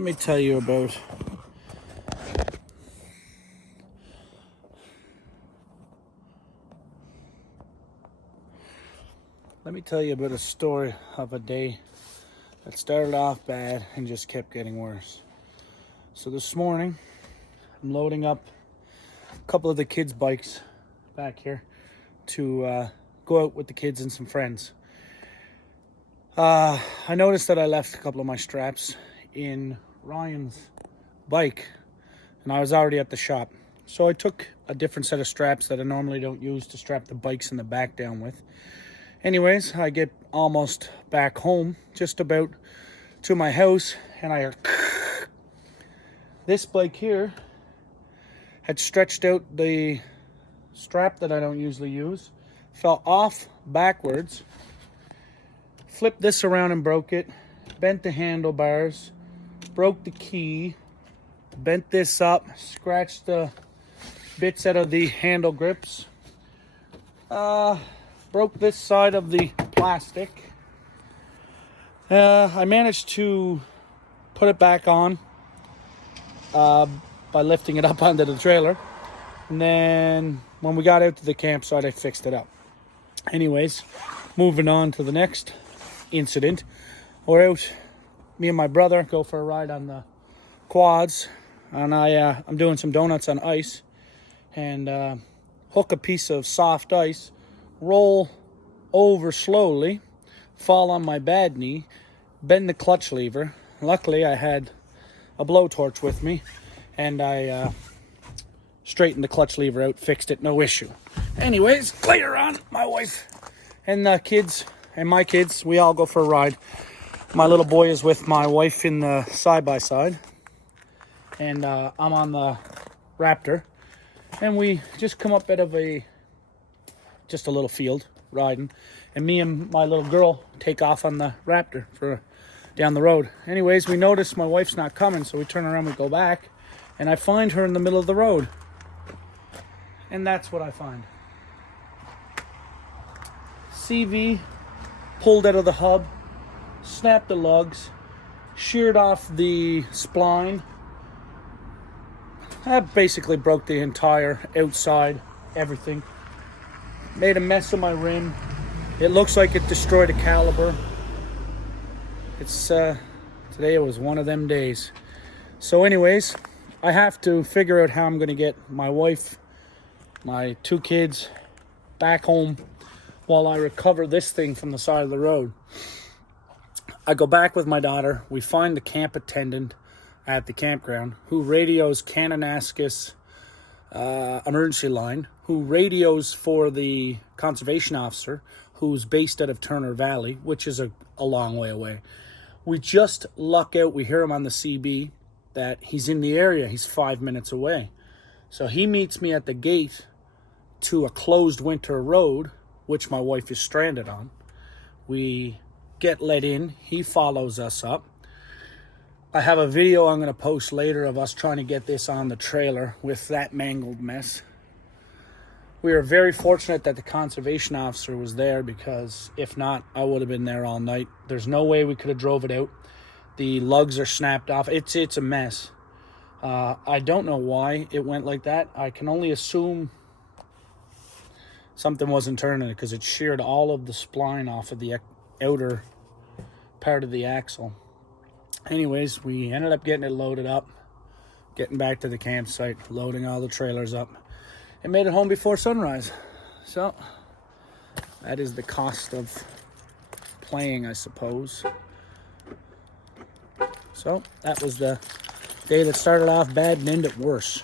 let me tell you about a story of a day that started off bad and just kept getting worse. So this morning, I'm loading up a couple of the kids' bikes back here to go out with the kids and some friends. I noticed that I left a couple of my straps in Ryan's bike, and I was already at the shop. So I took a different set of straps that I normally don't use to strap the bikes in the back down with. Anyways, I get almost back home, just about to my house, and I hear this bike here had stretched out the strap that I don't usually use, fell off backwards, flipped this around and broke it, bent the handlebars, broke the key, bent this up, scratched the bits out of the handle grips, broke this side of the plastic. I managed to put it back on by lifting it up onto the trailer. And then when we got out to the campsite, I fixed it up. Anyways, moving on to the next incident. We're out, me and my brother go for a ride on the quads. And I'm doing some donuts on ice. And hook a piece of soft ice, roll over slowly, fall on my bad knee, bend the clutch lever. Luckily, I had a blowtorch with me, and I straightened the clutch lever out, fixed it, no issue. Anyways, later on, my wife and the kids, and my kids, we all go for a ride. My little boy is with my wife in the side-by-side, and I'm on the Raptor. And we just come up out of just a little field riding, and me and my little girl take off on the Raptor for down the road. Anyways, we notice my wife's not coming, so we turn around, we go back, and I find her in the middle of the road. And that's what I find. CV pulled out of the hub, snapped the lugs, sheared off the spline. That basically broke the entire outside, everything. Made a mess of my rim. It looks like it destroyed a caliper. It's today was one of them days. So anyways, I have to figure out how I'm going to get my wife, my two kids back home while I recover this thing from the side of the road. I go back with my daughter. We find the camp attendant at the campground who radios Kananaskis emergency line, who radios for the conservation officer who's based out of Turner Valley, which is a long way away. We just luck out, we hear him on the CB that he's in the area, he's 5 minutes away. So he meets me at the gate to a closed winter road, which my wife is stranded on. We get let in, he follows us up. I have a video I'm going to post later of us trying to get this on the trailer with that mangled mess. We are very fortunate that the conservation officer was there, because if not, I would have been there all night. There's no way we could have drove it out. The lugs are snapped off. It's a mess. I don't know why it went like that. I can only assume something wasn't turning it, because it sheared all of the spline off of the outer part of the axle. Anyways, we ended up getting it loaded up, getting back to the campsite, loading all the trailers up, and made it home before sunrise. So that is the cost of playing, I suppose. So that was the day that started off bad and ended worse.